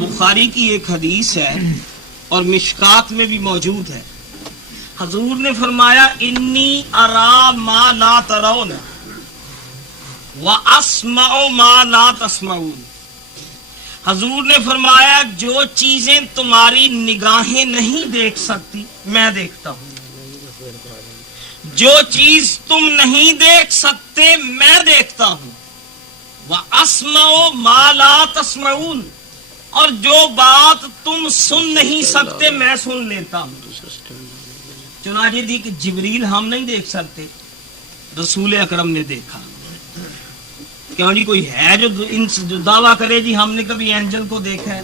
بخاری کی ایک حدیث ہے اور مشکات میں بھی موجود ہے. حضور نے فرمایا انی ارا ما لا ترون واسمع ما لا تسمعون. حضور نے فرمایا جو چیزیں تمہاری نگاہیں نہیں دیکھ سکتی میں دیکھتا ہوں، جو چیز تم نہیں دیکھ سکتے میں دیکھتا ہوں. واسمع ما لا تسمعون، اور جو بات تم سن نہیں سکتے میں سن لیتا ہوں. چنانچہ دی کہ جبریل ہم نہیں دیکھ سکتے، رسول اکرم نے دیکھا. کیوں جی کوئی ہے جو دعویٰ کرے جی ہم نے کبھی اینجل کو دیکھا ہے؟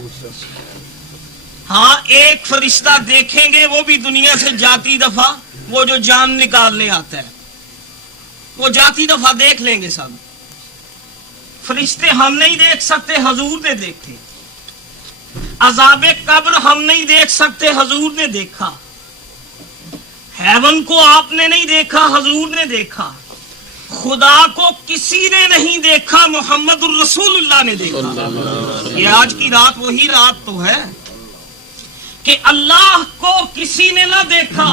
ہاں ایک فرشتہ دیکھیں گے، وہ بھی دنیا سے جاتی دفعہ، وہ جو جان نکالنے آتا ہے وہ جاتی دفعہ دیکھ لیں گے سب. فرشتے ہم نہیں دیکھ سکتے، حضور نے دیکھے. عذاب قبر ہم نہیں دیکھ سکتے، حضور نے دیکھا. ہیون کو آپ نے نہیں دیکھا، حضور نے دیکھا. خدا کو کسی نے نہیں دیکھا، محمد الرسول اللہ نے دیکھا. یہ آج کی رات وہی رات تو ہے کہ اللہ کو کسی نے نہ دیکھا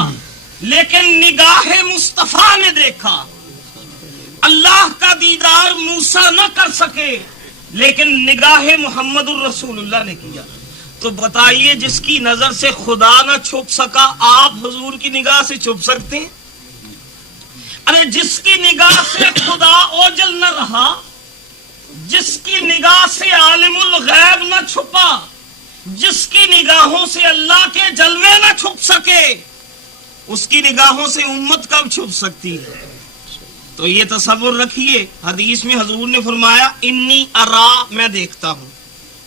لیکن نگاہ مصطفیٰ نے دیکھا. اللہ کا دیدار موسیٰ نہ کر سکے لیکن نگاہ محمد الرسول اللہ نے کیا. تو بتائیے جس کی نظر سے خدا نہ چھپ سکا، آپ حضور کی نگاہ سے چھپ سکتے ہیں؟ ارے جس کی نگاہ سے خدا اوجل نہ رہا، جس کی نگاہ سے عالم الغیب نہ چھپا، جس کی نگاہوں سے اللہ کے جلوے نہ چھپ سکے، اس کی نگاہوں سے امت کب چھپ سکتی ہے؟ تو یہ تصور رکھیے، حدیث میں حضور نے فرمایا انی ارا، میں دیکھتا ہوں،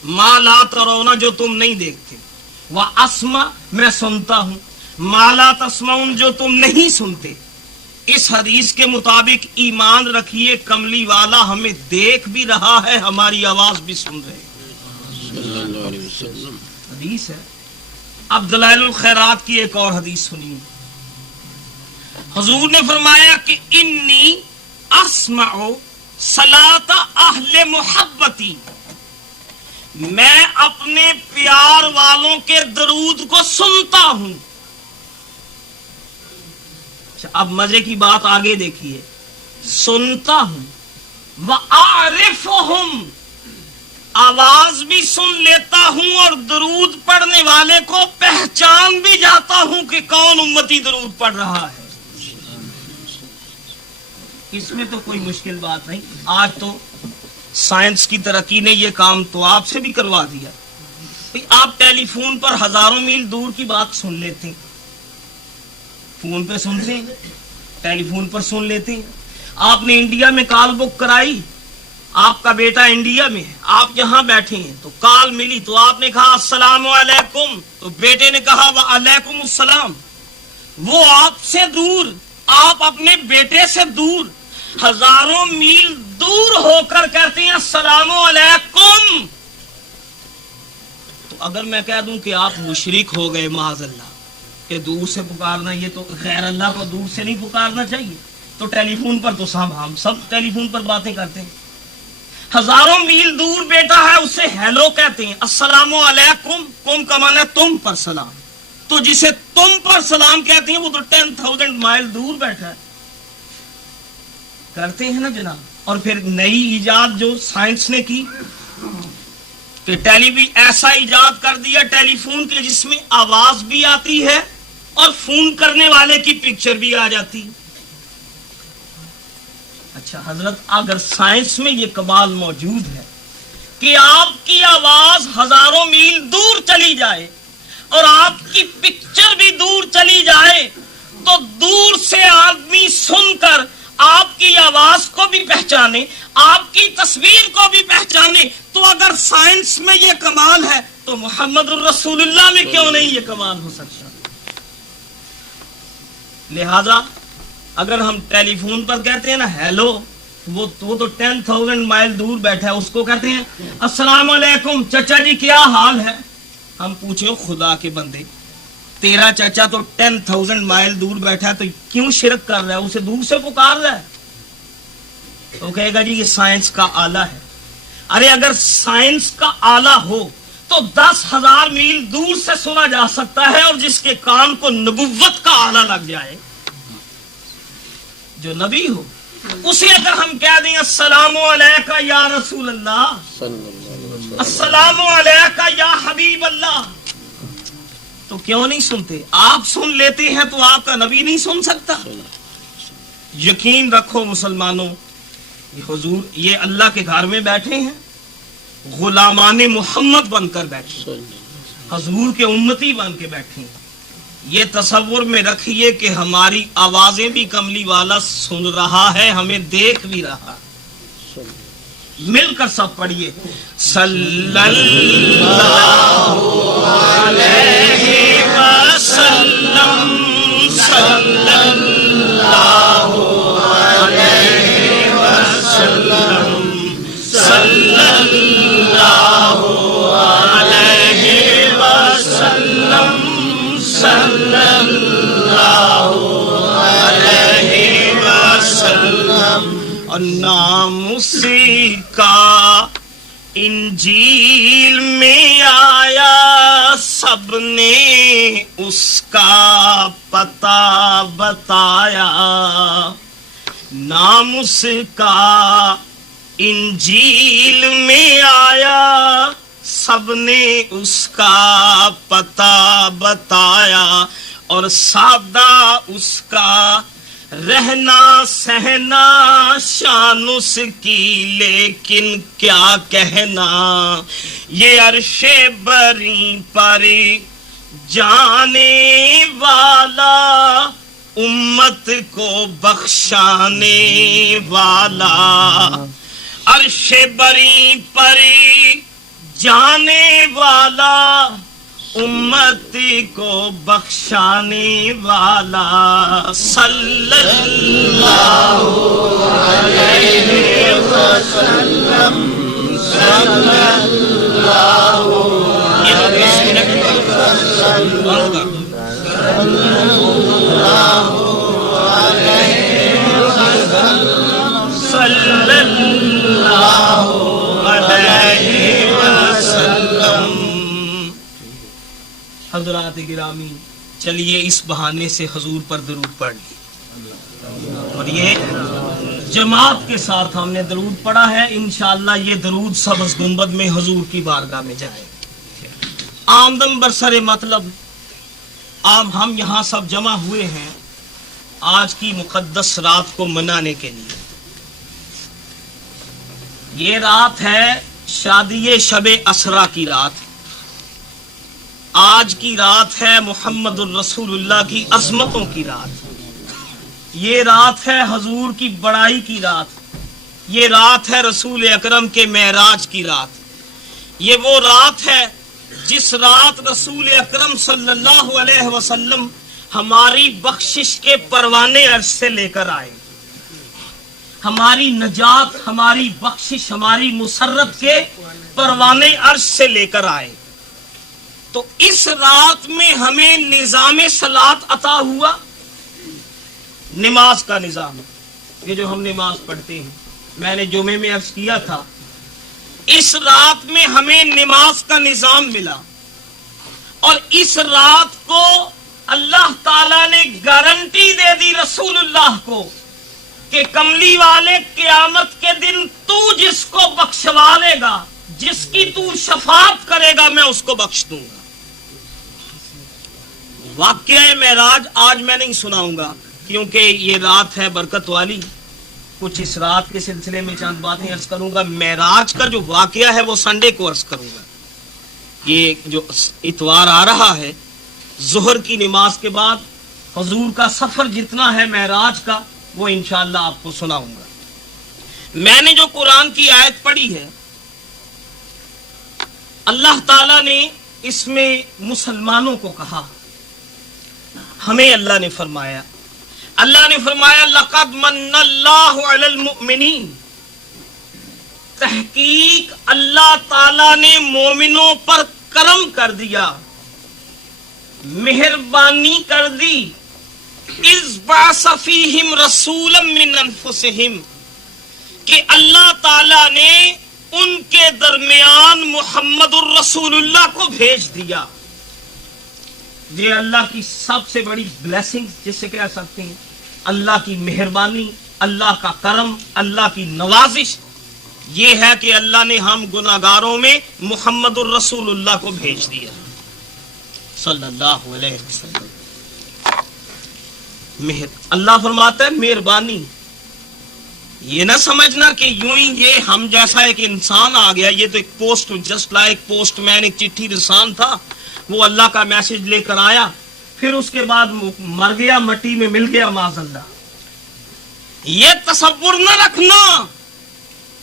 ما لا ترونا، جو تم نہیں دیکھتے، واسمع، میں سنتا ہوں، ما لا تسمعون، جو تم نہیں سنتے. اس حدیث کے مطابق ایمان رکھیے کملی والا ہمیں دیکھ بھی رہا ہے، ہماری آواز بھی سن رہے ہیں. حدیث ہے. اب دلائل الخیرات کی ایک اور حدیث سنیے. حضور نے فرمایا کہ انی اسمع صلاۃ اہل محبتی، میں اپنے پیار والوں کے درود کو سنتا ہوں. اب مزے کی بات آگے دیکھیے، سنتا ہوں، وَأَعْرِفُهُمْ، آواز بھی سن لیتا ہوں اور درود پڑھنے والے کو پہچان بھی جاتا ہوں کہ کون امتی درود پڑھ رہا ہے. اس میں تو کوئی مشکل بات نہیں. آج تو سائنس کی ترقی نے یہ کام تو آپ سے بھی کروا دیا. آپ ٹیلی فون پر ہزاروں میل دور کی بات سن لیتے ہیں، فون پہ سنتے ہیں، ٹیلی فون پر سن لیتے ہیں. آپ نے انڈیا میں کال بک کرائی، آپ کا بیٹا انڈیا میں ہے، آپ یہاں بیٹھے ہیں تو کال ملی تو آپ نے کہا السلام علیکم، تو بیٹے نے کہا وعلیکم السلام. وہ آپ سے دور، آپ اپنے بیٹے سے دور، ہزاروں میل دور ہو کر کہتے ہیں السلام علیکم. تو اگر میں کہہ دوں کہ آپ مشرک ہو گئے معاذ اللہ، کہ دور سے پکارنا، یہ تو خیر اللہ کو دور سے نہیں پکارنا چاہیے. تو ٹیلی فون پر تو ہم سب ٹیلی فون پر باتیں کرتے ہیں. ہزاروں میل دور بیٹا ہے، اسے ہیلو کہتے ہیں، السلام علیکم، کم کا معنی ہے تم پر سلام. تو جسے تم پر سلام کہتے ہیں وہ تو 10,000 مائل دور بیٹھا ہے. کرتے ہیں نا جناب. اور پھر نئی ایجاد جو سائنس نے کی کہ ایسا ایجاد کر دیا ٹیلی فون کے جس میں آواز بھی آتی ہے اور فون کرنے والے کی پکچر بھی آ جاتی. اچھا حضرت، اگر سائنس میں یہ کمال موجود ہے کہ آپ کی آواز ہزاروں میل دور چلی جائے اور آپ کی پکچر بھی دور چلی جائے، تو دور سے آدمی سن کر آپ کی آواز کو بھی پہچانے، آپ کی تصویر کو بھی پہچانے، تو اگر سائنس میں یہ کمال ہے تو محمد الرسول اللہ میں کیوں نہیں یہ کمال ہو سکتا؟ لہذا اگر ہم ٹیلی فون پر کہتے ہیں نا ہیلو، وہ تو 10,000 مائل دور بیٹھا ہے، اس کو کہتے ہیں السلام علیکم چچا جی کیا حال ہے. ہم پوچھیں خدا کے بندے، تیرا چچا تو 10,000 مائل دور بیٹھا ہے تو کیوں شرک کر رہا ہے؟ اسے دور سے پکار رہا ہے. تو کہے گا جی یہ سائنس کا آلہ ہے. ارے اگر سائنس کا آلہ ہو تو 10,000 میل دور سے سنا جا سکتا ہے، اور جس کے کان کو نبوت کا آلہ لگ جائے، جو نبی ہو، اسے اگر ہم کہہ دیں السلام علیکہ یا رسول اللہ، السلام علیکہ یا حبیب اللہ، تو کیوں نہیں سنتے؟ آپ سن لیتے ہیں تو آپ کا نبی نہیں سن سکتا؟ یقین رکھو مسلمانوں، یہ حضور، یہ اللہ کے گھر میں بیٹھے ہیں، غلامان محمد بن کر بیٹھے، حضور کے امتی بن کے بیٹھے ہیں۔ یہ تصور میں رکھیے کہ ہماری آوازیں بھی کملی والا سن رہا ہے، ہمیں دیکھ بھی رہا۔ مل کر سب پڑھیے، صلی اللہ علیہ وسلم، صلی اللہ علیہ وسلم، صلی اللہ علیہ وسلم، صلی اللہ علیہ وسلم۔ اور نام اسی کا انجیل میں آیا، سب نے اس کا پتہ بتایا، نام اس کا انجیل میں آیا، سب نے اس کا پتہ بتایا، اور سادہ اس کا رہنا سہنا، شان اس کی لیکن کیا کہنا، یہ عرش بری پر جانے والا، امت کو بخشانے والا، عرش بری پر جانے والا، امت کو بخشانے والا، صلی اللہ علیہ وسلم، صلی اللہ علیہ وسلم، صلی اللہ علیہ وسلم۔ حضرات گرامی، چلیے اس بہانے سے حضور پر درود پڑھ لیں، اور یہ جماعت کے ساتھ ہم نے درود پڑھا ہے، انشاءاللہ یہ درود سبز گنبد میں حضور کی بارگاہ میں جائے۔ آمدن برسر مطلب، اب ہم یہاں سب جمع ہوئے ہیں آج کی مقدس رات کو منانے کے لیے۔ یہ رات ہے شادی شب اسرا کی رات، آج کی رات ہے محمد الرسول اللہ کی عظمتوں کی رات، یہ رات ہے حضور کی بڑائی کی رات، یہ رات ہے رسول اکرم کے معراج کی رات، یہ وہ رات ہے جس رات رسول اکرم صلی اللہ علیہ وسلم ہماری بخشش کے پروانے عرش سے لے کر آئے، ہماری نجات، ہماری بخشش، ہماری مسرت کے پروانے عرش سے لے کر آئے۔ تو اس رات میں ہمیں نظام صلاۃ عطا ہوا، نماز کا نظام، یہ جو ہم نماز پڑھتے ہیں، میں نے جمعے میں عرض کیا تھا، اس رات میں ہمیں نماز کا نظام ملا، اور اس رات کو اللہ تعالیٰ نے گارنٹی دے دی رسول اللہ کو کہ کملی والے قیامت کے دن تو جس کو بخشوا لے گا، جس کی تو شفاعت کرے گا، میں اس کو بخش دوں گا۔ واقعہ معراج آج میں نہیں سناؤں گا کیونکہ یہ رات ہے برکت والی، کچھ اس رات کے سلسلے میں چند باتیں عرض کروں گا۔ معراج کا جو واقعہ ہے وہ سنڈے کو عرض کروں گا، یہ جو اتوار آ رہا ہے، ظہر کی نماز کے بعد حضور کا سفر جتنا ہے معراج کا، وہ انشاءاللہ آپ کو سناؤں گا۔ میں نے جو قرآن کی آیت پڑھی ہے، اللہ تعالیٰ نے اس میں مسلمانوں کو کہا، ہمیں اللہ نے فرمایا لَقَدْ مَنَّ اللَّهُ عَلَى الْمُؤْمِنِينَ، تحقیق اللہ تعالیٰ نے مومنوں پر کرم کر دیا، مہربانی کر دی، اِذْ بَعَثَ فِيهِمْ رَسُولًا مِّنْ أَنفُسِهِمْ، کہ اللہ تعالیٰ نے ان کے درمیان محمد الرسول اللہ کو بھیج دیا. یہ اللہ کی سب سے بڑی بلیسنگ جسے کہہ سکتے ہیں، اللہ کی مہربانی، اللہ کا کرم، اللہ کی نوازش یہ ہے کہ اللہ نے ہم گناہگاروں میں محمد الرسول اللہ کو بھیج دیا صلی اللہ علیہ وسلم. اللہ فرماتا ہے مہربانی. یہ نہ سمجھنا کہ یوں ہی یہ ہم جیسا ایک انسان آ گیا، یہ تو ایک پوسٹ جسٹ لائک پوسٹ مین، ایک چٹھی رسان تھا، وہ اللہ کا میسج لے کر آیا، پھر اس کے بعد مر گیا، مٹی میں مل گیا معاذ اللہ. یہ تصور نہ رکھنا،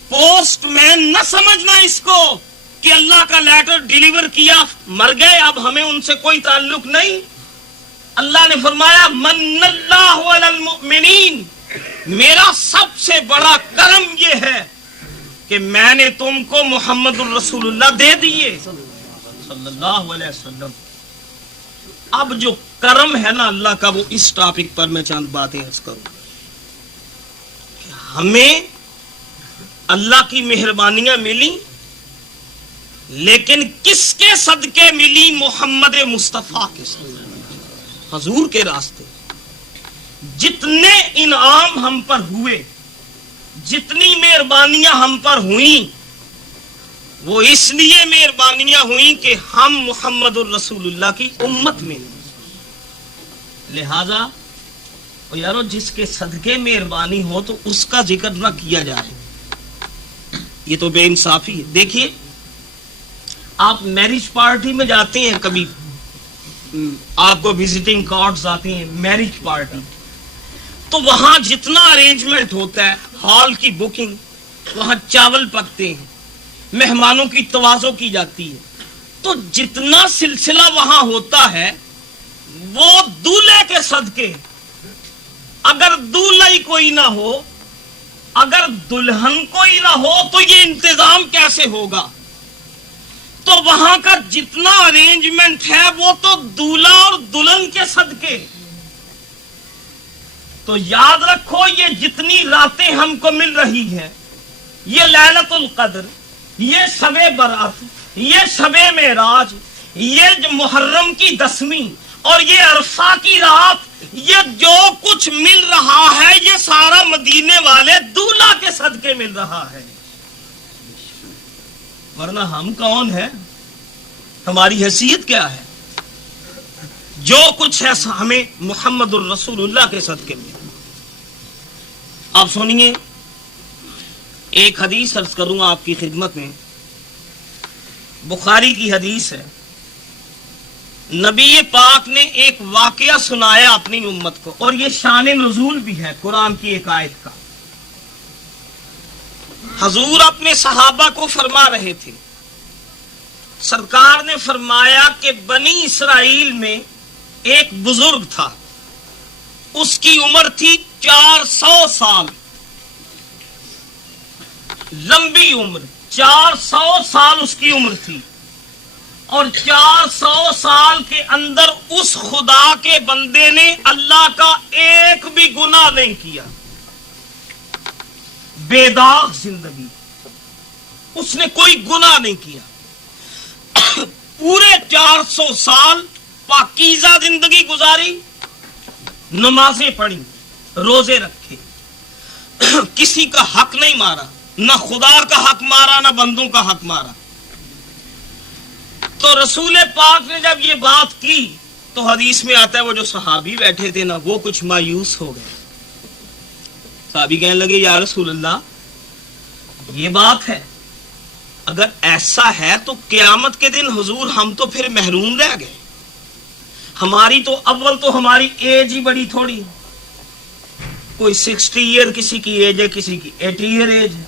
پوسٹ مین نہ سمجھنا اس کو کہ اللہ کا لیٹر ڈیلیور کیا، مر گئے، اب ہمیں ان سے کوئی تعلق نہیں. اللہ نے فرمایا من اللہ علی المؤمنین، میرا سب سے بڑا کرم یہ ہے کہ میں نے تم کو محمد الرسول اللہ دے دیے صلی اللہ علیہ وسلم. اب جو کرم ہے نا اللہ کا، وہ اس ٹاپک پر میں چند باتیں عرض کروں. ہمیں اللہ کی مہربانیاں ملی، لیکن کس کے صدقے ملی؟ محمد مصطفیٰ کے صدقے، حضور کے راستے. جتنے انعام ہم پر ہوئے، جتنی مہربانیاں ہم پر ہوئیں، وہ اس لیے مہربانیاں ہوئیں کہ ہم محمد الرسول اللہ کی امت میں. لہذا یارو جس کے صدقے مہربانی ہو تو اس کا ذکر نہ کیا جائے، یہ تو بے انصافی ہے. دیکھیے آپ میرج پارٹی میں جاتے ہیں، کبھی آپ کو وزٹنگ کارڈز آتے ہیں میرج پارٹی، تو وہاں جتنا ارینجمنٹ ہوتا ہے، ہال کی بکنگ، وہاں چاول پکتے ہیں، مہمانوں کی توازو کی جاتی ہے، تو جتنا سلسلہ وہاں ہوتا ہے وہ دولہے کے صدقے. اگر دولہا ہی کوئی نہ ہو، اگر دلہن کوئی نہ ہو تو یہ انتظام کیسے ہوگا؟ تو وہاں کا جتنا ارینجمنٹ ہے وہ تو دولہا اور دلہن کے صدقے. تو یاد رکھو یہ جتنی راتیں ہم کو مل رہی ہیں، یہ لیلۃ القدر، یہ شب برات، یہ شب معراج، یہ محرم کی 10ویں اور یہ عرفہ کی رات، یہ جو کچھ مل رہا ہے یہ سارا مدینے والے دولہا کے صدقے مل رہا ہے. ورنہ ہم کون ہیں؟ ہماری حیثیت کیا ہے؟ جو کچھ ہے ہمیں محمد الرسول اللہ کے صدقے میں. آپ سنیے ایک حدیث عرض کروں گا آپ کی خدمت میں، بخاری کی حدیث ہے. نبی پاک نے ایک واقعہ سنایا اپنی امت کو، اور یہ شان نزول بھی ہے قرآن کی ایک آیت کا. حضور اپنے صحابہ کو فرما رہے تھے، سرکار نے فرمایا کہ بنی اسرائیل میں ایک بزرگ تھا، اس کی عمر تھی 400 سال، لمبی عمر، 400 سال اس کی عمر تھی، اور 400 سال کے اندر اس خدا کے بندے نے اللہ کا ایک بھی گناہ نہیں کیا، بے داغ زندگی، اس نے کوئی گناہ نہیں کیا. پورے 400 سال پاکیزہ زندگی گزاری، نمازیں پڑھی، روزے رکھے، کسی کا حق نہیں مارا، نہ خدا کا حق مارا نہ بندوں کا حق مارا. تو رسول پاک نے جب یہ بات کی تو حدیث میں آتا ہے وہ جو صحابی بیٹھے تھے نا وہ کچھ مایوس ہو گئے. صحابی کہنے لگے یا رسول اللہ یہ بات ہے، اگر ایسا ہے تو قیامت کے دن حضور ہم تو پھر محروم رہ گئے. ہماری تو اول تو ہماری ایج ہی بڑی تھوڑی، کوئی 60 ایئر کسی کی ایج ہے، کسی کی 80 ایئر ایج ہے.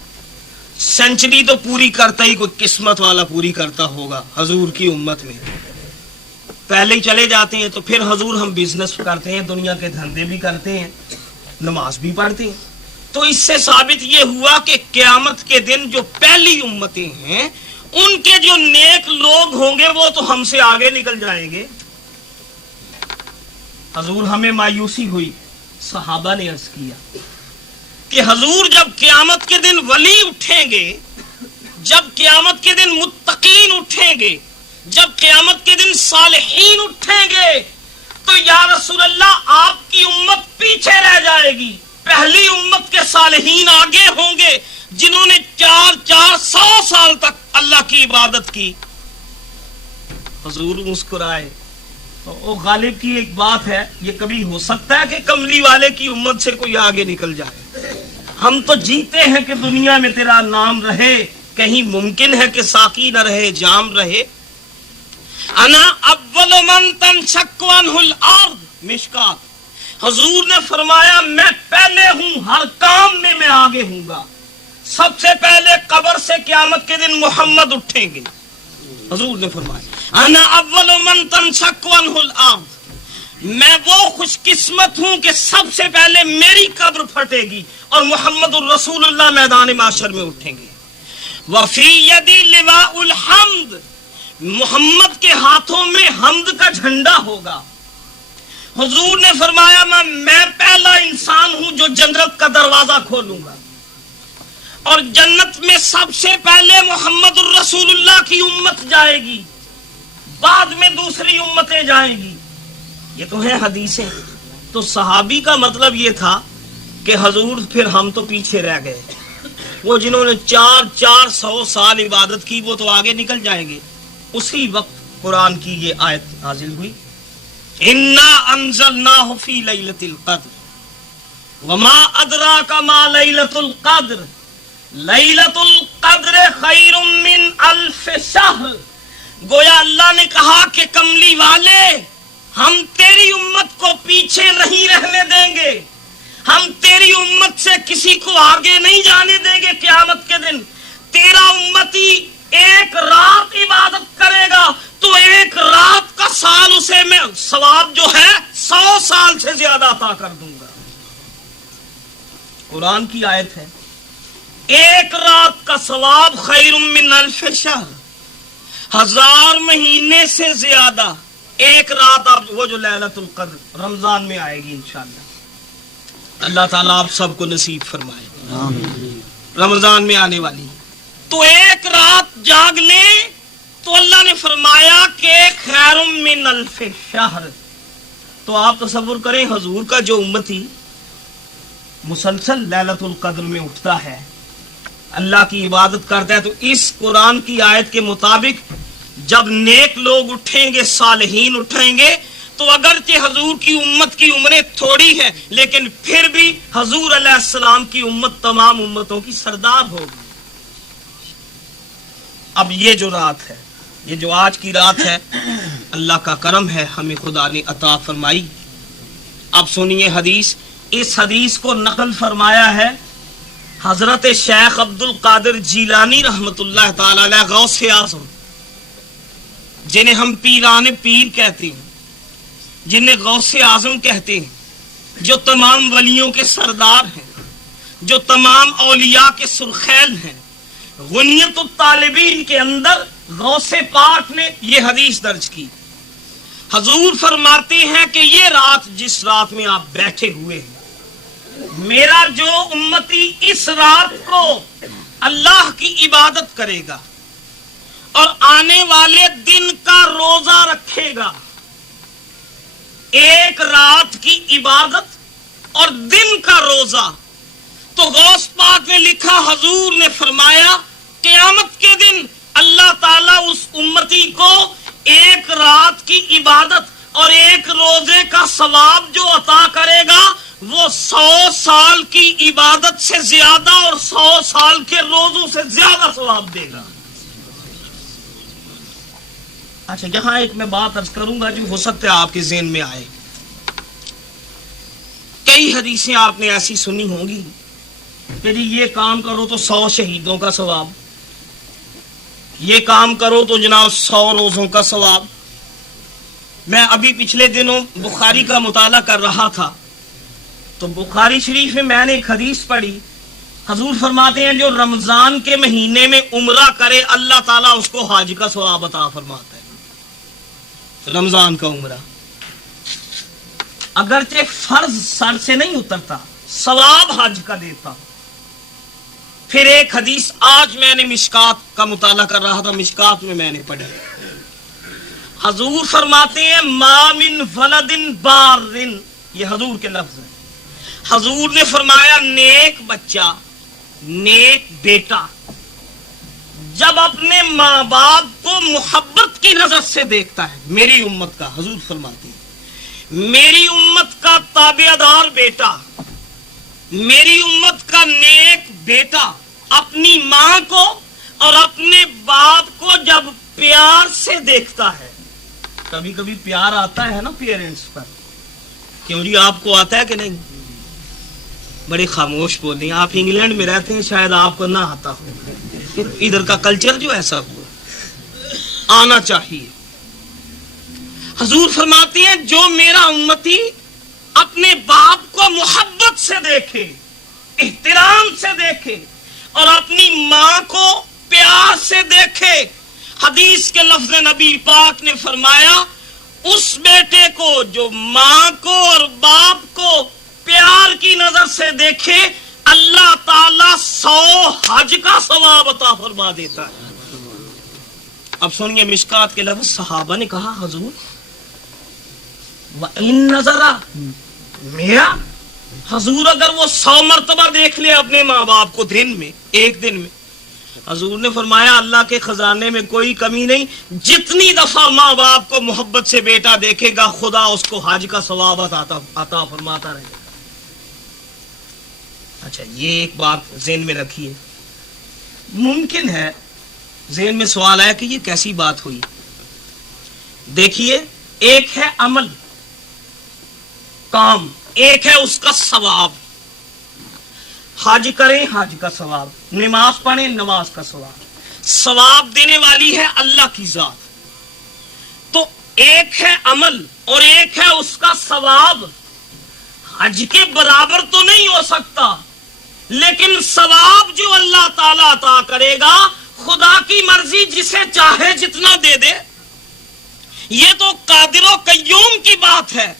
سینچری تو پوری کرتا ہی کوئی قسمت والا پوری کرتا ہوگا حضور کی امت میں. پہلے ہی چلے جاتے ہیں تو پھر حضور ہم بزنس کرتے ہیں، دنیا کے دھندے بھی کرتے ہیں، نماز بھی پڑھتے ہیں. تو اس سے ثابت یہ ہوا کہ قیامت کے دن جو پہلی امتیں ہیں ان کے جو نیک لوگ ہوں گے وہ تو ہم سے آگے نکل جائیں گے. حضور ہمیں مایوسی ہوئی. صحابہ نے عرض کیا کہ حضور جب قیامت کے دن ولی اٹھیں گے، جب قیامت کے دن متقین اٹھیں گے، جب قیامت کے دن صالحین اٹھیں گے، تو یا رسول اللہ آپ کی امت پیچھے رہ جائے گی، پہلی امت کے صالحین آگے ہوں گے جنہوں نے 400 سال تک اللہ کی عبادت کی۔ حضور مسکرائے۔ تو غالب کی ایک بات ہے، یہ کبھی ہو سکتا ہے کہ کملی والے کی امت سے کوئی آگے نکل جائے؟ ہم تو جیتے ہیں کہ دنیا میں تیرا نام رہے، کہیں ممکن ہے کہ ساقی نہ رہے، جام رہے۔ انا اول من تنشق عنہ الارض، مشکات۔ حضور نے فرمایا میں پہلے ہوں، ہر کام میں میں آگے ہوں گا۔ سب سے پہلے قبر سے قیامت کے دن محمد اٹھیں گے۔ حضور نے فرمایا انا اول من تنشق عنہ الارض، میں وہ خوش قسمت ہوں کہ سب سے پہلے میری قبر پھٹے گی اور محمد الرسول اللہ میدان معاشر میں اٹھیں گے۔ وفی یدی لواء الحمد، محمد کے ہاتھوں میں حمد کا جھنڈا ہوگا۔ حضور نے فرمایا میں پہلا انسان ہوں جو جنت کا دروازہ کھولوں گا، اور جنت میں سب سے پہلے محمد الرسول اللہ کی امت جائے گی، بعد میں دوسری امتیں جائیں گی۔ یہ تو ہے حدیثیں۔ تو صحابی کا مطلب یہ تھا کہ حضور پھر ہم تو پیچھے رہ گئے، وہ جنہوں نے 400 سال عبادت کی وہ تو آگے نکل جائیں گے۔ اسی وقت قرآن کی یہ آیت نازل ہوئی، انا انزلناہ فی لیلۃ القدر وما ادراک ما لیلۃ القدر لیلۃ القدر خیر من الف شہر۔ گویا اللہ نے کہا کہ کملی والے ہم تیری امت کو پیچھے نہیں رہنے دیں گے، ہم تیری امت سے کسی کو آگے نہیں جانے دیں گے۔ قیامت کے دن تیرا امتی ایک رات عبادت کرے گا تو ایک رات کا سال اسے میں ثواب جو ہے 100 سال سے زیادہ عطا کر دوں گا۔ قرآن کی آیت ہے، ایک رات کا ثواب خیر من الف شہر، 1000 مہینے سے زیادہ۔ ایک رات آپ وہ جو لیلۃ القدر رمضان میں آئے گی انشاءاللہ، اللہ تعالیٰ آپ سب کو نصیب فرمائے، رمضان میں آنے والی، تو ایک رات جاگ لیں تو اللہ نے فرمایا کہ خیر من الف شہر۔ تو آپ تصور کریں حضور کا جو امتی مسلسل لیلۃ القدر میں اٹھتا ہے، اللہ کی عبادت کرتا ہے، تو اس قرآن کی آیت کے مطابق جب نیک لوگ اٹھیں گے، صالحین اٹھیں گے، تو اگرچہ حضور کی امت کی عمریں تھوڑی ہیں لیکن پھر بھی حضور علیہ السلام کی امت تمام امتوں کی سردار ہوگی۔ اب یہ جو رات ہے، یہ جو آج کی رات ہے، اللہ کا کرم ہے ہمیں خدا نے عطا فرمائی۔ اب سنیے حدیث، اس حدیث کو نقل فرمایا ہے حضرت شیخ عبد القادر جیلانی رحمت اللہ تعالی علیہ، غوث اعظم، جنہیں ہم پیران پیر کہتے ہیں، جنہیں غوث اعظم کہتے ہیں، جو تمام ولیوں کے سردار ہیں، جو تمام اولیاء کے سرخیل ہیں۔ غنیت الطالبین کے اندر غوث پاک نے یہ حدیث درج کی۔ حضور فرماتے ہیں کہ یہ رات جس رات میں آپ بیٹھے ہوئے ہیں، میرا جو امتی اس رات کو اللہ کی عبادت کرے گا اور آنے والے دن کا روزہ رکھے گا، ایک رات کی عبادت اور دن کا روزہ، تو غوث پاک نے لکھا، حضور نے فرمایا قیامت کے دن اللہ تعالیٰ اس امتی کو ایک رات کی عبادت اور ایک روزے کا ثواب جو عطا کرے گا وہ 100 سال کی عبادت سے زیادہ اور 100 سال کے روزوں سے زیادہ ثواب دے گا۔ اچھا، یہاں ایک میں بات عرض کروں گا جو ہو سکتا ہے آپ کے ذہن میں آئے۔ کئی حدیثیں آپ نے ایسی سنی ہوں گی کہ جی یہ کام کرو تو 100 شہیدوں کا ثواب، یہ کام کرو تو جناب 100 روزوں کا ثواب۔ میں ابھی پچھلے دنوں بخاری کا مطالعہ کر رہا تھا تو بخاری شریف میں نے ایک حدیث پڑھی، حضور فرماتے ہیں جو رمضان کے مہینے میں عمرہ کرے اللہ تعالیٰ اس کو حج کا ثواب عطا فرماتا ہے۔ رمضان کا عمرہ اگرچہ فرض سر سے نہیں اترتا، ثواب حج کا دیتا، پھر ایک حدیث آج میں نے مشکات کا مطالعہ کر رہا تھا، مشکات میں نے پڑھی، حضور فرماتے ہیں ما من ولد بار، یہ حضور کے لفظ ہیں، حضور نے فرمایا نیک بچہ، نیک بیٹا جب اپنے ماں باپ کو محبت کی نظر سے دیکھتا ہے، میری امت کا، حضور فرماتے ہیں میری امت کا تابعدار بیٹا، میری امت کا نیک بیٹا اپنی ماں کو اور اپنے باپ کو جب پیار سے دیکھتا ہے، کبھی کبھی پیار آتا ہے نا پیرنٹس پر، کیوں جی آپ کو آتا ہے کہ نہیں؟ بڑے خاموش بولیں، آپ انگلینڈ میں رہتے ہیں شاید آپ کو نہ آتا ہو، ادھر کا کلچر جو ایسا ہوا آنا چاہیے۔ حضور فرماتی ہیں جو میرا امتی اپنے باپ کو محبت سے دیکھے، احترام سے دیکھے اور اپنی ماں کو پیار سے دیکھے، حدیث کے لفظ نبی پاک نے فرمایا اس بیٹے کو جو ماں کو اور باپ کو پیار کی نظر سے دیکھے، اللہ تعالی 100 حج کا ثواب عطا فرما دیتا ہے۔ اب سنیے مشکات کے لفظ، صحابہ نے کہا حضور وَإِن نَظَرَ، میرا حضور اگر وہ 100 مرتبہ دیکھ لے اپنے ماں باپ کو دن میں، ایک دن میں، حضور نے فرمایا اللہ کے خزانے میں کوئی کمی نہیں، جتنی دفعہ ماں باپ کو محبت سے بیٹا دیکھے گا خدا اس کو حج کا ثواب عطا فرماتا رہے گا۔ اچھا یہ ایک بات ذہن میں رکھیے، ممکن ہے ذہن میں سوال آیا کہ یہ کیسی بات ہوئی؟ دیکھیے ایک ہے عمل کام، ایک ہے اس کا ثواب، حج کریں حج کا ثواب، نماز پڑھیں نماز کا ثواب، ثواب دینے والی ہے اللہ کی ذات۔ تو ایک ہے عمل اور ایک ہے اس کا ثواب، حج کے برابر تو نہیں ہو سکتا لیکن ثواب جو اللہ تعالیٰ عطا کرے گا خدا کی مرضی، جسے چاہے جتنا دے دے۔ یہ تو قادر و قیوم کی بات ہے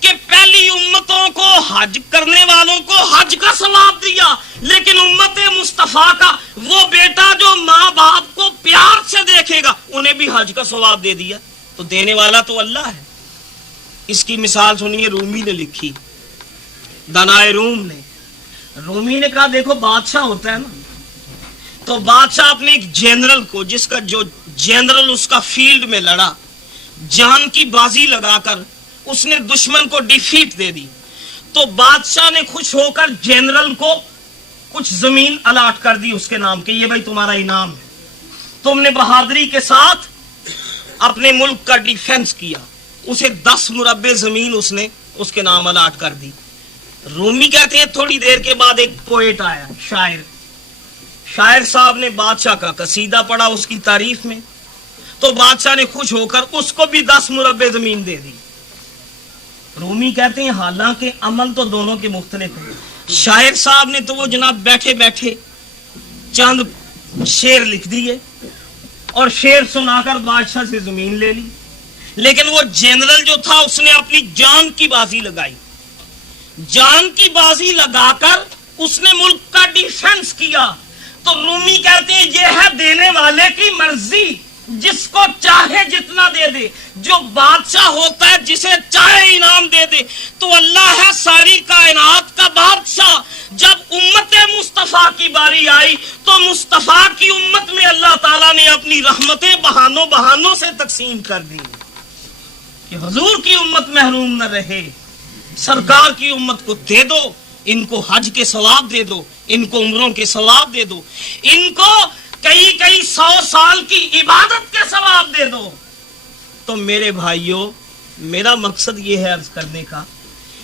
کہ پہلی امتوں کو حج کرنے والوں کو حج کا ثواب دیا، لیکن امت مصطفیٰ کا وہ بیٹا جو ماں باپ کو پیار سے دیکھے گا انہیں بھی حج کا ثواب دے دیا۔ تو دینے والا تو اللہ ہے۔ اس کی مثال سنیے، رومی نے لکھی، دانائے رومی نے کہا دیکھو بادشاہ ہوتا ہے نا، تو بادشاہ اپنے ایک جنرل کو، جس کا جو جنرل اس کا فیلڈ میں لڑا، جان کی بازی لگا کر اس نے دشمن کو ڈیفیٹ دے دی، تو بادشاہ نے خوش ہو کر جنرل کو کچھ زمین الاٹ کر دی اس کے نام کے، یہ بھائی تمہارا انعام ہے، تم نے بہادری کے ساتھ اپنے ملک کا ڈیفنس کیا۔ اسے 10 مربع زمین اس نے اس کے نام الاٹ کر دی۔ رومی کہتے ہیں تھوڑی دیر کے بعد ایک پوئٹ آیا، شاعر صاحب نے بادشاہ کا قصیدہ پڑھا اس کی تعریف میں، تو بادشاہ نے خوش ہو کر اس کو بھی 10 مربع زمین دے دی۔ رومی کہتے ہیں حالانکہ عمل تو دونوں کے مختلف ہیں، شاعر صاحب نے تو وہ جناب بیٹھے بیٹھے چند شعر لکھ دیے اور شعر سنا کر بادشاہ سے زمین لے لی، لیکن وہ جنرل جو تھا اس نے اپنی جان کی بازی لگائی، جان کی بازی لگا کر اس نے ملک کا ڈیفنس کیا۔ تو رومی کہتے ہیں یہ ہے دینے والے کی مرضی، جس کو چاہے جتنا دے دے، جو بادشاہ ہوتا ہے جسے چاہے انعام دے دے۔ تو اللہ ہے ساری کائنات کا بادشاہ۔ جب امت مصطفیٰ کی باری آئی تو مصطفیٰ کی امت میں اللہ تعالیٰ نے اپنی رحمتیں بہانوں سے تقسیم کر دی کہ حضور کی امت محروم نہ رہے، سرکار کی امت کو دے دو، ان کو حج کے ثواب دے دو، ان کو عمروں کے ثواب دے دو، ان کو کئی 100 سال کی عبادت کے ثواب دے دو۔ تو میرے بھائیوں، میرا مقصد یہ ہے عرض کرنے کا،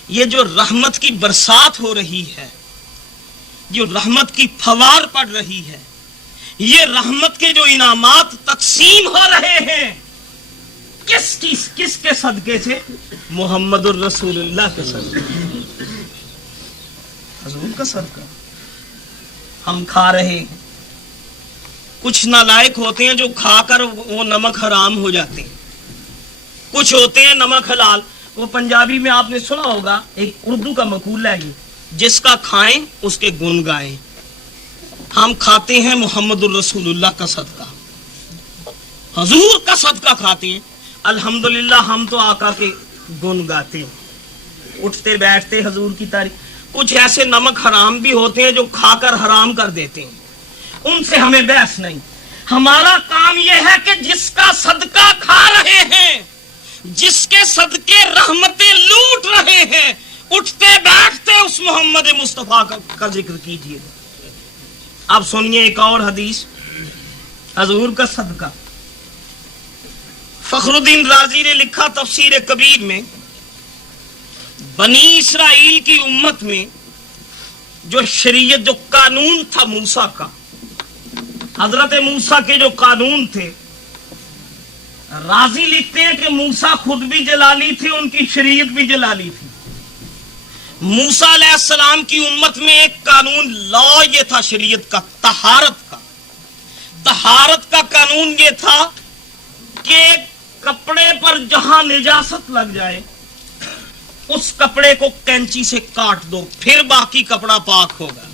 یہ جو رحمت کی برسات ہو رہی ہے، جو رحمت کی پھوار پڑ رہی ہے، یہ رحمت کے جو انعامات تقسیم ہو رہے ہیں، کس کے صدقے سے؟ محمد الرسول اللہ کے صدقے، حضور کا صدقہ ہم کھا رہے ہیں۔ کچھ نالائق ہوتے ہیں جو کھا کر وہ نمک حرام ہو جاتے ہیں، کچھ ہوتے ہیں نمک حلال۔ وہ پنجابی میں آپ نے سنا ہوگا، ایک اردو کا مقولہ ہے یہ، جس کا کھائیں اس کے گن گائیں۔ ہم کھاتے ہیں محمد الرسول اللہ کا صدقہ، حضور کا صدقہ کھاتے ہیں. الحمدللہ ہم تو آقا کے گن گاتے ہیں، اٹھتے بیٹھتے حضور کی تعریف. کچھ ایسے نمک حرام بھی ہوتے ہیں جو کھا کر حرام کر دیتے ہیں، ان سے ہمیں بحث نہیں. ہمارا کام یہ ہے کہ جس کا صدقہ کھا رہے ہیں، جس کے صدقے رحمتیں لوٹ رہے ہیں، اٹھتے بیٹھتے اس محمد مصطفیٰ کا ذکر کیجیے. اب سنیے ایک اور حدیث حضور کا صدقہ. فخر الدین رازی نے لکھا تفسیر کبیر میں، بنی اسرائیل کی امت میں جو شریعت، جو قانون تھا موسیٰ کا، حضرت موسیٰ کے جو قانون تھے، رازی لکھتے ہیں کہ موسیٰ خود بھی جلالی تھے، ان کی شریعت بھی جلالی تھی. موسیٰ علیہ السلام کی امت میں ایک قانون، لا یہ تھا شریعت کا، طہارت کا. طہارت کا قانون یہ تھا کہ کپڑے پر جہاں نجاست لگ جائے اس کپڑے کو کینچی سے کاٹ دو، پھر باقی کپڑا پاک ہوگا.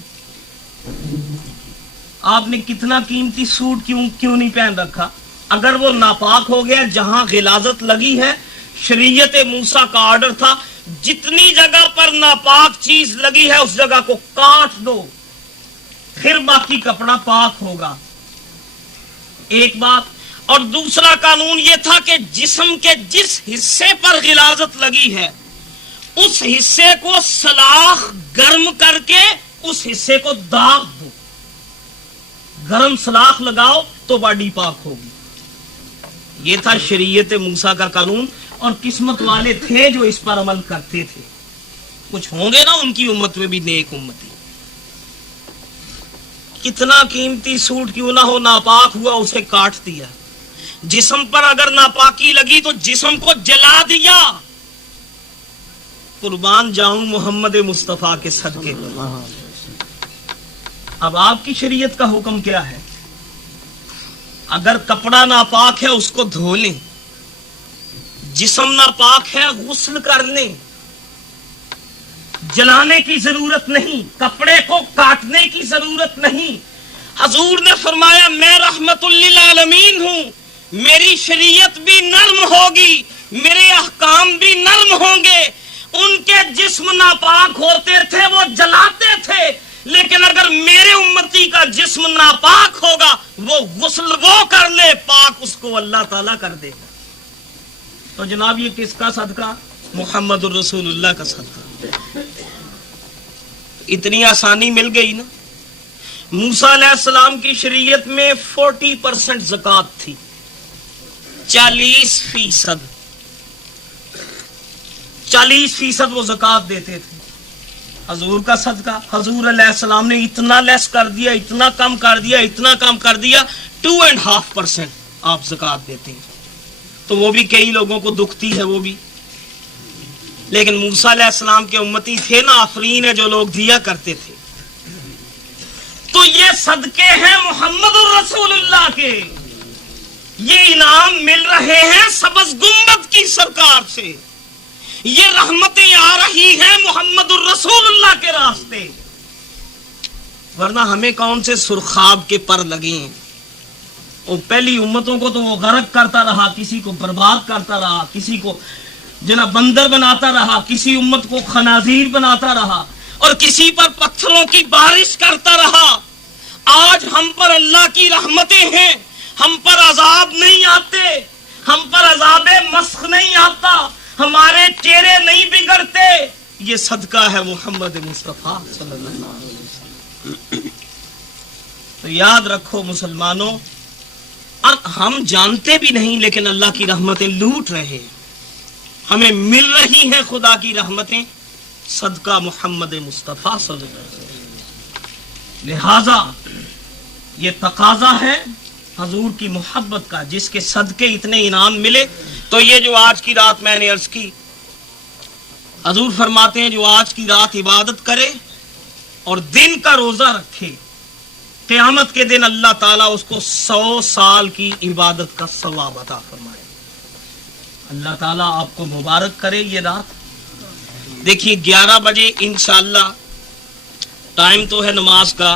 آپ نے کتنا قیمتی سوٹ کیوں نہیں پہن رکھا؟ اگر وہ ناپاک ہو گیا، جہاں غلاظت لگی ہے، شریعت موسیٰ کا آرڈر تھا جتنی جگہ پر ناپاک چیز لگی ہے اس جگہ کو کاٹ دو، پھر باقی کپڑا پاک ہوگا. ایک بات. اور دوسرا قانون یہ تھا کہ جسم کے جس حصے پر غلاظت لگی ہے اس حصے کو سلاخ گرم کر کے اس حصے کو داغ دو. گرم سلاخ لگاؤ تو باڈی پاک ہوگی. یہ تھا شریعت موسیٰ کا قانون، اور قسمت والے تھے جو اس پر عمل کرتے تھے. کچھ ہوں گے نا ان کی امت میں بھی نیک امتی. کتنا قیمتی سوٹ کیوں نہ ہو، ناپاک ہوا اسے کاٹ دیا. جسم پر اگر ناپاکی لگی تو جسم کو جلا دیا. قربان جاؤں محمد مصطفیٰ کے صدقے. اب آپ کی شریعت کا حکم کیا ہے؟ اگر کپڑا ناپاک ہے اس کو دھو لیں، جسم ناپاک ہے غسل کر لیں، جلانے کی ضرورت نہیں، کپڑے کو کاٹنے کی ضرورت نہیں. حضور نے فرمایا میں رحمت للعالمین ہوں، میری شریعت بھی نرم ہوگی، میرے احکام بھی نرم ہوں گے. ان کے جسم ناپاک ہوتے تھے، وہ جلاتے تھے، لیکن اگر میرے امتی کا جسم ناپاک ہوگا وہ غسل وہ کر لے، پاک اس کو اللہ تعالیٰ کر دے گا. تو جناب یہ کس کا صدقہ؟ محمد الرسول اللہ کا صدقہ. اتنی آسانی مل گئی نا. موسیٰ علیہ السلام کی شریعت میں 40% زکوٰۃ تھی، 40% وہ زکوٰۃ دیتے تھے. حضور کا صدقہ، حضور علیہ السلام نے اتنا لیس کر دیا، اتنا کم کر دیا، اتنا کم کر دیا، 2.5% آپ زکوٰۃ دیتے ہیں. تو وہ بھی کئی لوگوں کو دکھتی ہے وہ بھی، لیکن موسیٰ علیہ السلام کے امتی تھے نا، آفرین ہے جو لوگ دیا کرتے تھے. تو یہ صدقے ہیں محمد الرسول اللہ کے، یہ انعام مل رہے ہیں سبز گنبد کی سرکار سے، یہ رحمتیں آ رہی ہیں محمد الرسول اللہ کے راستے. ورنہ ہمیں کون سے سرخاب کے پر لگے ہیں. وہ پہلی امتوں کو تو وہ غرق کرتا رہا، کسی کو برباد کرتا رہا، کسی کو جناب بندر بناتا رہا، کسی امت کو خنازیر بناتا رہا، اور کسی پر پتھروں کی بارش کرتا رہا. آج ہم پر اللہ کی رحمتیں ہیں، ہم پر عذاب نہیں آتے، ہم پر عذاب مسخ نہیں آتا، ہمارے چہرے نہیں بگڑتے. یہ صدقہ ہے محمد مصطفیٰ صلی اللہ علیہ وسلم. تو یاد رکھو مسلمانوں، اور ہم جانتے بھی نہیں لیکن اللہ کی رحمتیں لوٹ رہے ہیں، ہمیں مل رہی ہیں خدا کی رحمتیں، صدقہ محمد مصطفیٰ صلی اللہ علیہ وسلم. لہذا یہ تقاضا ہے حضور کی محبت کا، جس کے صدقے اتنے انعام ملے. تو یہ جو آج کی رات میں نے عرض کی، حضور فرماتے ہیں جو آج کی رات عبادت کرے اور دن کا روزہ رکھے، قیامت کے دن اللہ تعالیٰ اس کو 100 سال کی عبادت کا ثواب عطا فرمائے. اللہ تعالیٰ آپ کو مبارک کرے. یہ رات دیکھیے 11 بجے انشاءاللہ ٹائم تو ہے نماز کا،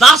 10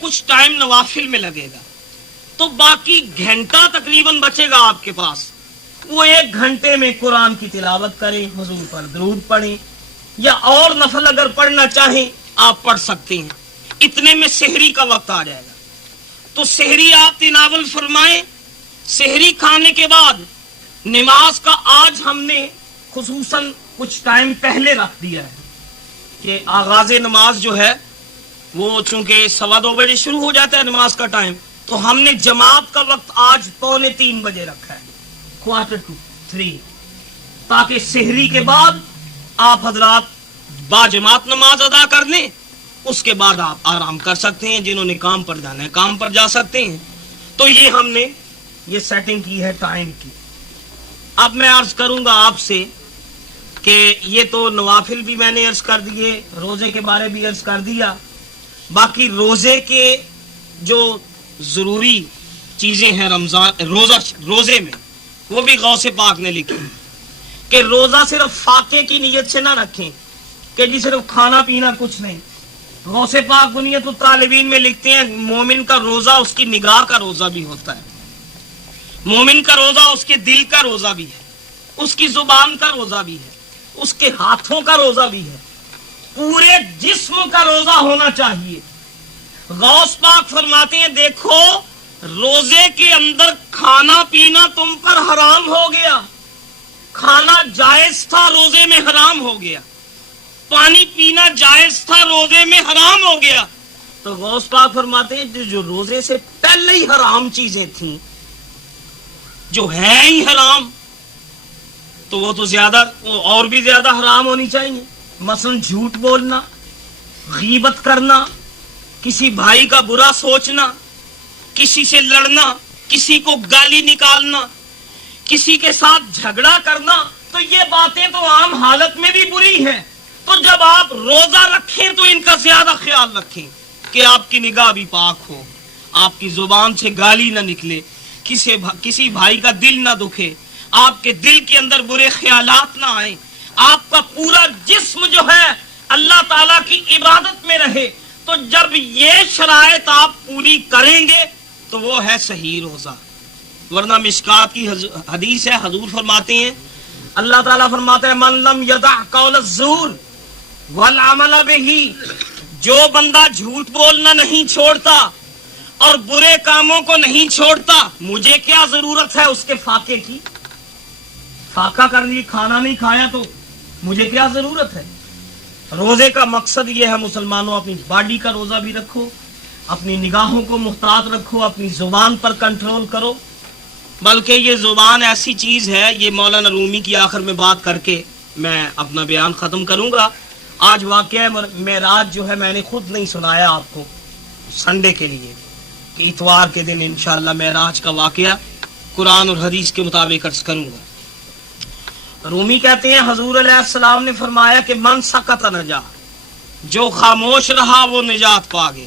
کچھ ٹائم نوافل میں لگے گا، تو باقی گھنٹہ تقریباً بچے گا آپ کے پاس، وہ 1 گھنٹے میں قرآن کی تلاوت کریں، حضور پر درود پڑھیں، یا اور نفل اگر پڑھنا چاہیں آپ پڑھ سکتے ہیں۔ اتنے میں سحری کا وقت آ جائے گا، تو سحری آپ تناول فرمائیں۔ سحری کھانے کے بعد نماز کا آج ہم نے خصوصاً کچھ ٹائم پہلے رکھ دیا ہے کہ آغاز نماز جو ہے وہ چونکہ 2:15 بجے شروع ہو جاتا ہے نماز کا ٹائم، تو ہم نے جماعت کا وقت آج 2:45 بجے رکھا ہے، 2:45، تاکہ سحری کے بعد آپ حضرات با جماعت نماز ادا کر لیں، اس کے بعد آپ آرام کر سکتے ہیں، جنہوں نے کام پر جانا ہے کام پر جا سکتے ہیں۔ تو یہ ہم نے یہ سیٹنگ کی ہے ٹائم کی۔ اب میں عرض کروں گا آپ سے کہ یہ تو نوافل بھی میں نے عرض کر دیے، روزے کے بارے بھی عرض کر دیا، باقی روزے کے جو ضروری چیزیں ہیں روزے میں وہ بھی غوث پاک نے لکھی کہ روزہ صرف فاقے کی نیت سے نہ رکھیں کہ جی صرف کھانا پینا کچھ نہیں۔ غوث پاک بنیت الطالبین میں لکھتے ہیں مومن کا روزہ اس کی نگاہ کا روزہ بھی ہوتا ہے، مومن کا روزہ اس کے دل کا روزہ بھی ہے، اس کی زبان کا روزہ بھی ہے، اس کے ہاتھوں کا روزہ بھی ہے، پورے جسم کا روزہ ہونا چاہیے۔ غوث پاک فرماتے ہیں دیکھو روزے کے اندر کھانا پینا تم پر حرام ہو گیا، کھانا جائز تھا روزے میں حرام ہو گیا، پانی پینا جائز تھا روزے میں حرام ہو گیا، تو غوث پاک فرماتے ہیں جو روزے سے پہلے ہی حرام چیزیں تھیں، جو ہے ہی حرام، تو وہ تو زیادہ وہ اور بھی زیادہ حرام ہونی چاہیے۔ مثلا جھوٹ بولنا، غیبت کرنا، کسی بھائی کا برا سوچنا، کسی سے لڑنا، کسی کو گالی نکالنا، کسی کے ساتھ جھگڑا کرنا، تو یہ باتیں تو عام حالت میں بھی بری ہیں، تو جب آپ روزہ رکھیں تو ان کا زیادہ خیال رکھیں کہ آپ کی نگاہ بھی پاک ہو، آپ کی زبان سے گالی نہ نکلے، کسی بھائی کا دل نہ دکھے، آپ کے دل کے اندر برے خیالات نہ آئیں، آپ کا پورا جسم جو ہے اللہ تعالیٰ کی عبادت میں رہے۔ تو جب یہ شرائط آپ پوری کریں گے تو وہ ہے صحیح روزہ، ورنہ مشکات کی حدیث ہے، حضور فرماتے ہیں، اللہ تعالیٰ فرماتے ہیں من لم یدع قول الزور والعمل بہ، جو بندہ جھوٹ بولنا نہیں چھوڑتا اور برے کاموں کو نہیں چھوڑتا، مجھے کیا ضرورت ہے اس کے فاقے کی، فاقہ کر لی، کھانا نہیں کھایا تو مجھے کیا ضرورت ہے۔ روزے کا مقصد یہ ہے مسلمانوں، اپنی باڈی کا روزہ بھی رکھو، اپنی نگاہوں کو محتاط رکھو، اپنی زبان پر کنٹرول کرو، بلکہ یہ زبان ایسی چیز ہے، یہ مولانا رومی کی آخر میں بات کر کے میں اپنا بیان ختم کروں گا۔ آج واقعہ معراج جو ہے میں نے خود نہیں سنایا آپ کو سنڈے کے لیے، کہ اتوار کے دن انشاءاللہ معراج کا واقعہ قرآن اور حدیث کے مطابق عرض کروں گا۔ رومی کہتے ہیں حضور علیہ السلام نے فرمایا کہ من سکت نجا، جو خاموش رہا وہ نجات پا گئے۔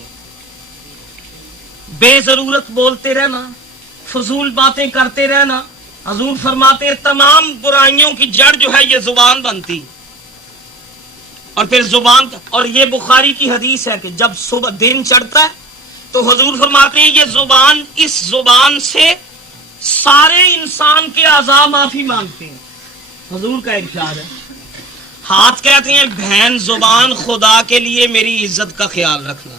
بے ضرورت بولتے رہنا، فضول باتیں کرتے رہنا، حضور فرماتے ہیں تمام برائیوں کی جڑ جو ہے یہ زبان بنتی، اور پھر زبان، اور یہ بخاری کی حدیث ہے کہ جب صبح دن چڑھتا ہے تو حضور فرماتے ہیں یہ زبان، اس زبان سے سارے انسان کے اعضاء معافی مانگتے ہیں، حضور کا ارشاد ہے۔ ہاتھ کہتے ہیں بہن زبان خدا کے لیے میری عزت کا خیال رکھنا،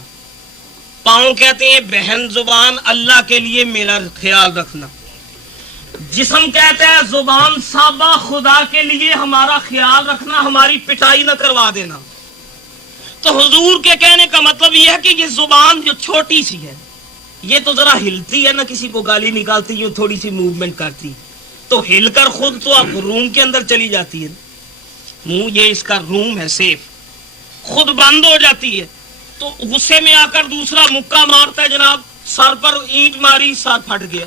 پاؤں کہتے ہیں بہن زبان اللہ کے لیے میرا خیال رکھنا، جسم کہتا ہے زبان صابہ خدا کے لیے ہمارا خیال رکھنا، ہماری پٹائی نہ کروا دینا۔ تو حضور کے کہنے کا مطلب یہ ہے کہ یہ زبان جو چھوٹی سی ہے یہ تو ذرا ہلتی ہے نا، کسی کو گالی نکالتی یوں تھوڑی سی موومنٹ کرتی تو ہل کر خود تو آپ روم کے اندر چلی جاتی ہے، منہ یہ اس کا روم ہے سیف، خود بند ہو جاتی ہے، تو غصے میں آ کر دوسرا مکہ مارتا ہے، جناب سر پر اینٹ ماری سر پھٹ گیا،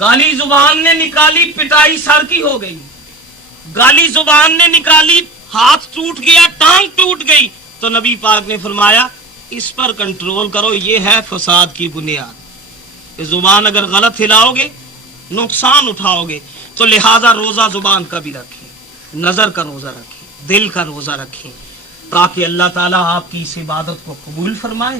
گالی زبان نے نکالی پٹائی سر کی ہو گئی، گالی زبان نے نکالی ہاتھ ٹوٹ گیا، ٹانگ ٹوٹ گئی، تو نبی پاک نے فرمایا اس پر کنٹرول کرو، یہ ہے فساد کی بنیاد۔ کہ زبان اگر غلط ہلاؤ گے نقصان اٹھاؤ گے، تو لہذا روزہ زبان کا بھی رکھیں، نظر کا روزہ رکھیں، دل کا روزہ رکھیں، تاکہ اللہ تعالیٰ آپ کی اس عبادت کو قبول فرمائے